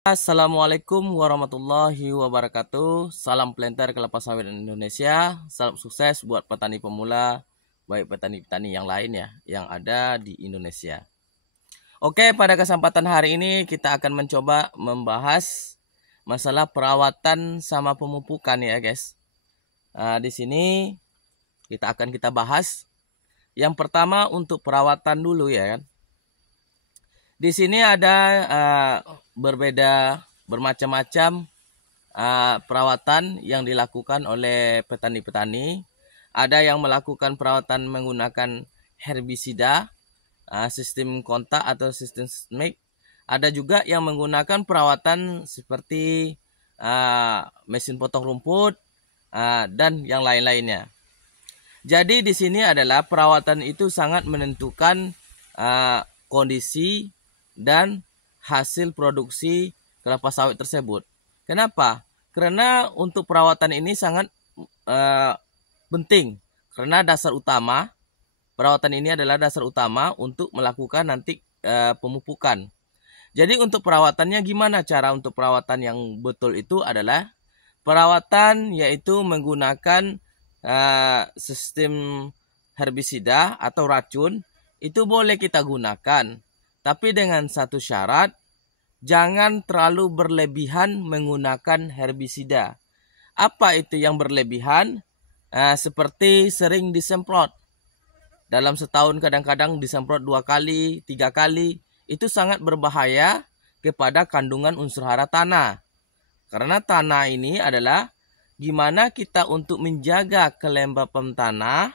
Assalamualaikum warahmatullahi wabarakatuh. Salam planter kelapa sawit Indonesia. Salam sukses buat petani pemula, baik petani-petani yang lain ya, yang ada di Indonesia. Oke, pada kesempatan hari ini kita akan mencoba membahas masalah perawatan sama pemupukan ya guys. Di sini kita bahas. Yang pertama untuk perawatan dulu ya kan. Di sini ada bermacam-macam perawatan yang dilakukan oleh petani-petani. Ada yang melakukan perawatan menggunakan herbisida, sistem kontak atau sistem sistemik. Ada juga yang menggunakan perawatan seperti mesin potong rumput dan yang lain-lainnya. Jadi di sini adalah perawatan itu sangat menentukan kondisi dan hasil produksi kelapa sawit tersebut. Kenapa? Karena untuk perawatan ini sangat penting. Karena perawatan ini adalah dasar utama untuk melakukan nanti pemupukan. Jadi untuk perawatannya gimana cara untuk perawatan yang betul itu adalah perawatan yaitu menggunakan sistem herbisida atau racun itu boleh kita gunakan. Tapi dengan satu syarat, jangan terlalu berlebihan menggunakan herbisida. Apa itu yang berlebihan? Seperti sering disemprot. Dalam setahun kadang-kadang disemprot 2 kali, 3 kali. Itu sangat berbahaya kepada kandungan unsur hara tanah. Karena tanah ini adalah gimana kita untuk menjaga kelembapan tanah,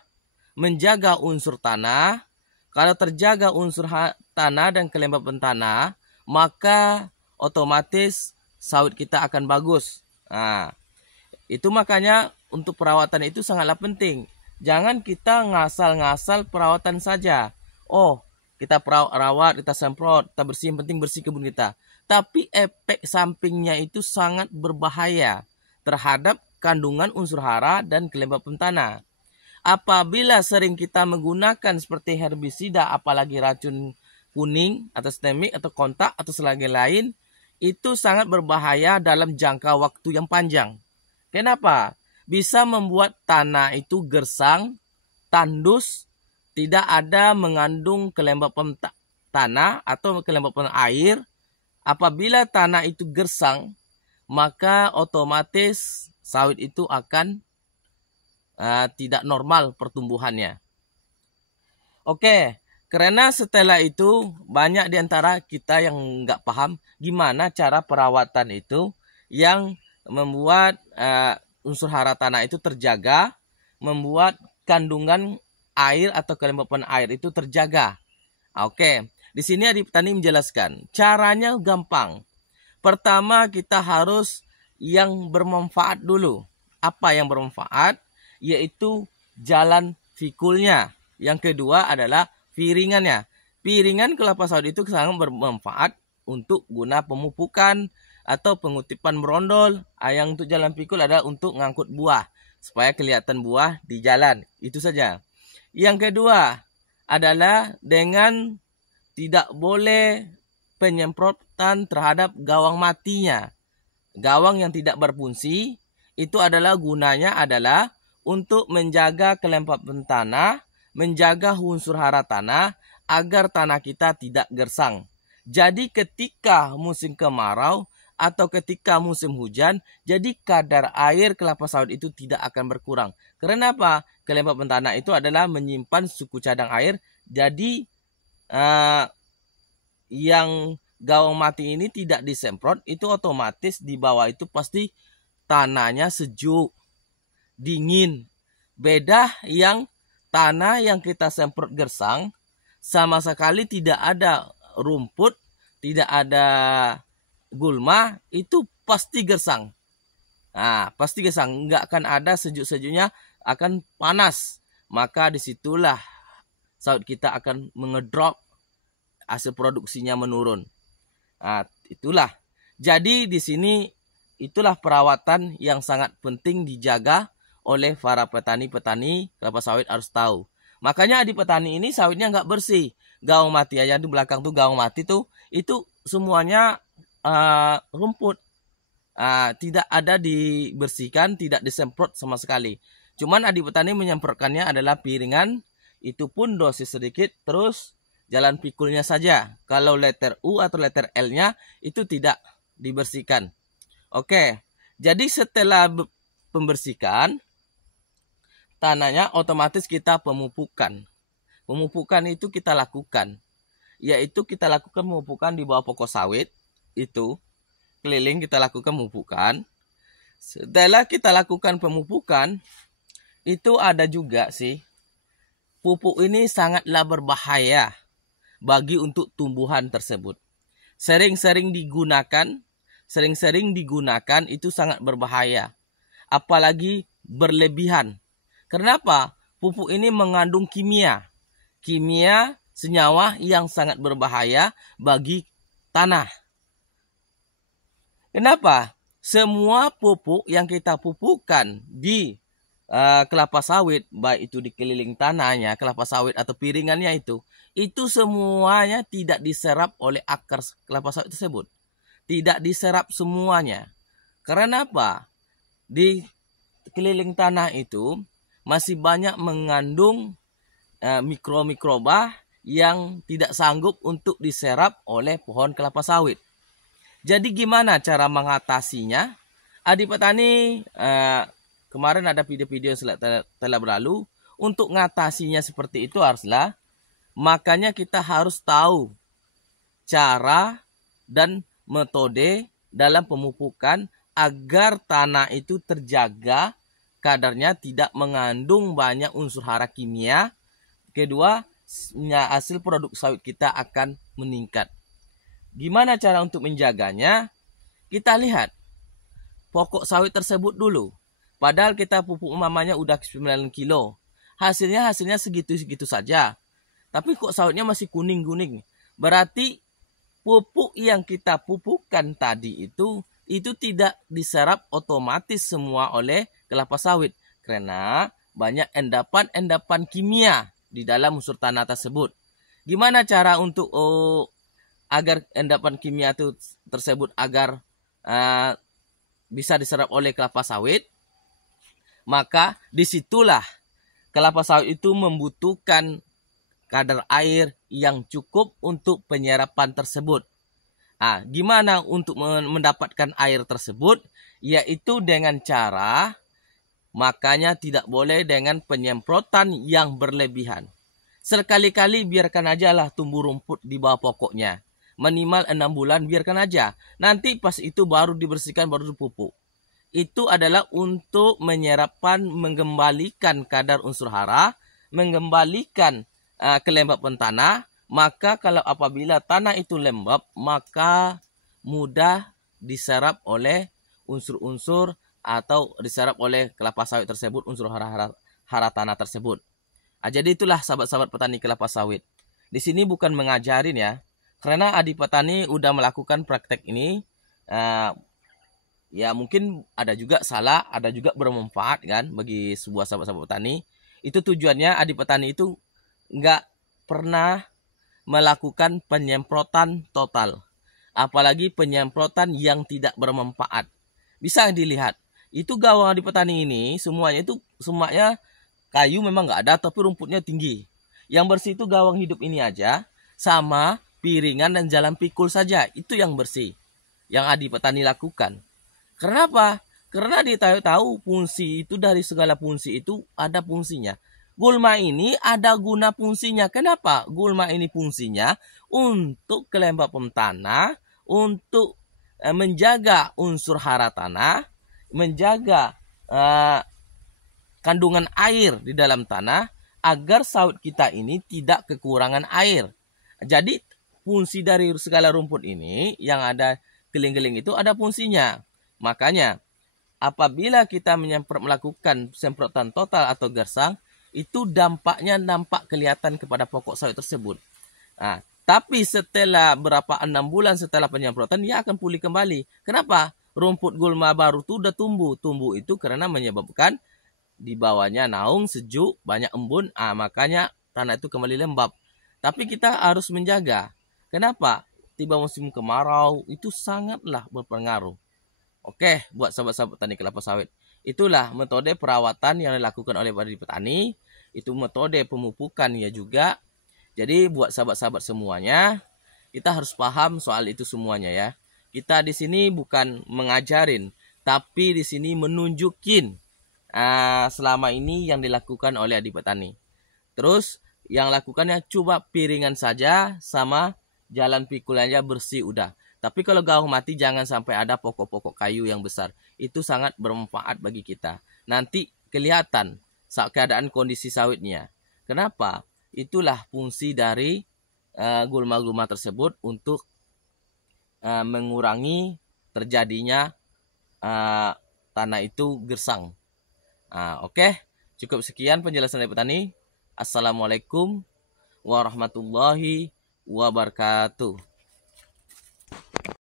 menjaga unsur tanah. Kalau terjaga unsur tanah dan kelembapan tanah, maka otomatis sawit kita akan bagus. Itu makanya untuk perawatan itu sangatlah penting. Jangan kita ngasal-ngasal perawatan saja. Kita rawat, kita semprot, kita bersih, penting bersih kebun kita. Tapi efek sampingnya itu sangat berbahaya terhadap kandungan unsur hara dan kelembapan tanah. Apabila sering kita menggunakan seperti herbisida, apalagi racun kuning atau sistemik atau kontak atau selagi lain, itu sangat berbahaya dalam jangka waktu yang panjang. Kenapa? Bisa membuat tanah itu gersang, tandus, tidak ada mengandung kelembapan tanah atau kelembapan air. Apabila tanah itu gersang, maka otomatis sawit itu akan tidak normal pertumbuhannya. Oke, karena setelah itu banyak di antara kita yang nggak paham gimana cara perawatan itu yang membuat unsur hara tanah itu terjaga, membuat kandungan air atau kelembapan air itu terjaga. Oke, di sini adik petani menjelaskan caranya gampang. Pertama kita harus yang bermanfaat dulu. Apa yang bermanfaat? Yaitu jalan fikulnya. Yang kedua adalah piringannya. Piringan kelapa sawit itu sangat bermanfaat untuk guna pemupukan atau pengutipan berondol. Yang untuk jalan pikul adalah untuk ngangkut buah supaya kelihatan buah di jalan. Itu saja. Yang kedua adalah dengan tidak boleh penyemprotan terhadap gawang matinya. Gawang yang tidak berfungsi itu adalah gunanya adalah untuk menjaga kelembapan tanah, menjaga unsur hara tanah agar tanah kita tidak gersang. Jadi ketika musim kemarau atau ketika musim hujan, jadi kadar air kelapa sawit itu tidak akan berkurang. Karena apa? Kelembapan tanah itu adalah menyimpan suku cadang air. Jadi yang gawang mati ini tidak disemprot, itu otomatis di bawah itu pasti tanahnya sejuk, dingin. Beda yang tanah yang kita semprot gersang, sama sekali tidak ada rumput, tidak ada gulma, itu pasti gersang. Pasti gersang, nggak akan ada sejuk-sejuknya, akan panas. Maka disitulah sawit kita akan mengedrop, hasil produksinya menurun. Itulah. Jadi di sini itulah perawatan yang sangat penting dijaga oleh para petani-petani kelapa sawit harus tahu. Makanya di petani ini sawitnya nggak bersih. Gawang mati aja di belakang tuh gawang mati tuh itu semuanya rumput. Tidak ada dibersihkan, tidak disemprot sama sekali. Cuman adik petani menyemprotkannya adalah piringan, itu pun dosis sedikit, terus jalan pikulnya saja. Kalau letter U atau letter L-nya itu tidak dibersihkan. Oke, jadi setelah pembersihan, tanahnya otomatis kita pemupukan. Pemupukan itu kita lakukan, yaitu kita lakukan pemupukan di bawah pokok sawit, itu keliling kita lakukan pemupukan. Setelah kita lakukan pemupukan, itu ada juga sih, pupuk ini sangatlah berbahaya bagi untuk tumbuhan tersebut. Sering-sering digunakan itu sangat berbahaya. Apalagi berlebihan. Kenapa? Pupuk ini mengandung kimia. Kimia senyawa yang sangat berbahaya bagi tanah. Kenapa? Semua pupuk yang kita pupukkan di kelapa sawit, baik itu di keliling tanahnya, kelapa sawit atau piringannya itu semuanya tidak diserap oleh akar kelapa sawit tersebut. Tidak diserap semuanya. Karena apa? Di keliling tanah itu masih banyak mengandung mikro-mikroba yang tidak sanggup untuk diserap oleh pohon kelapa sawit. Jadi gimana cara mengatasinya? Adik petani, kemarin ada video-video yang telah berlalu. Untuk mengatasinya seperti itu haruslah, makanya kita harus tahu cara dan metode dalam pemupukan agar tanah itu terjaga kadarnya, tidak mengandung banyak unsur hara kimia. Kedua, hasil produk sawit kita akan meningkat. Gimana cara untuk menjaganya? Kita lihat pokok sawit tersebut dulu. Padahal kita pupuk mamanya udah 9 kilo. Hasilnya segitu-segitu saja. Tapi kok sawitnya masih kuning-kuning. Berarti pupuk yang kita pupukkan tadi itu tidak diserap otomatis semua oleh kelapa sawit. Karena banyak endapan-endapan kimia di dalam unsur tanah tersebut. Gimana cara untuk agar endapan kimia tersebut agar bisa diserap oleh kelapa sawit? Maka disitulah kelapa sawit itu membutuhkan kadar air yang cukup untuk penyerapan tersebut. Gimana untuk mendapatkan air tersebut? Yaitu dengan cara, makanya tidak boleh dengan penyemprotan yang berlebihan. Sekali-kali biarkan aja lah tumbuh rumput di bawah pokoknya. Minimal 6 bulan biarkan aja. Nanti pas itu baru dibersihkan, baru dipupuk. Itu adalah untuk menyerapan, mengembalikan kadar unsur hara, mengembalikan kelembapan tanah. Maka kalau apabila tanah itu lembab, maka mudah diserap oleh unsur-unsur atau diserap oleh kelapa sawit tersebut, unsur hara tanah tersebut. Jadi itulah sahabat-sahabat petani kelapa sawit. Di sini bukan mengajarin ya, karena adik petani udah melakukan praktek ini. Ya mungkin ada juga salah, ada juga bermanfaat kan bagi sebuah sahabat-sahabat petani. Itu tujuannya adik petani itu nggak pernah melakukan penyemprotan total. Apalagi penyemprotan yang tidak bermanfaat. Bisa dilihat, itu gawang adik petani ini semuanya kayu memang nggak ada, tapi rumputnya tinggi. Yang bersih itu gawang hidup ini aja, sama piringan dan jalan pikul saja. Itu yang bersih, yang adik petani lakukan. Kenapa? Karena dia tahu fungsi itu, dari segala fungsi itu ada fungsinya. Gulma ini ada guna fungsinya. Kenapa? Gulma ini fungsinya untuk kelembapan tanah, untuk menjaga unsur hara tanah, menjaga kandungan air di dalam tanah, agar sawit kita ini tidak kekurangan air. Jadi fungsi dari segala rumput ini yang ada keliling-keliling itu ada fungsinya. Makanya apabila kita melakukan semprotan total atau gersang, itu dampaknya nampak kelihatan kepada pokok sawit tersebut. Tapi setelah 6 bulan setelah penyemprotan, dia akan pulih kembali. Kenapa? Rumput gulma baru itu udah tumbuh. Tumbuh itu karena menyebabkan di bawahnya naung, sejuk, banyak embun. Makanya tanah itu kembali lembab. Tapi kita harus menjaga. Kenapa? tiba musim kemarau itu sangatlah berpengaruh. Oke, buat sahabat-sahabat petani kelapa sawit, itulah metode perawatan yang dilakukan oleh petani. Itu metode pemupukan ya juga. Jadi buat sahabat-sahabat semuanya, kita harus paham soal itu semuanya ya. Kita di sini bukan mengajarin, tapi di sini menunjukin selama ini yang dilakukan oleh adik petani. Terus yang lakukannya coba piringan saja sama jalan pikulannya bersih udah. Tapi kalau gawang mati jangan sampai ada pokok-pokok kayu yang besar. Itu sangat bermanfaat bagi kita. Nanti kelihatan saat keadaan kondisi sawitnya. Kenapa? Itulah fungsi dari gulma-gulma tersebut untuk mengurangi terjadinya tanah itu gersang. Oke, cukup sekian penjelasan dari petani. Assalamualaikum warahmatullahi wabarakatuh.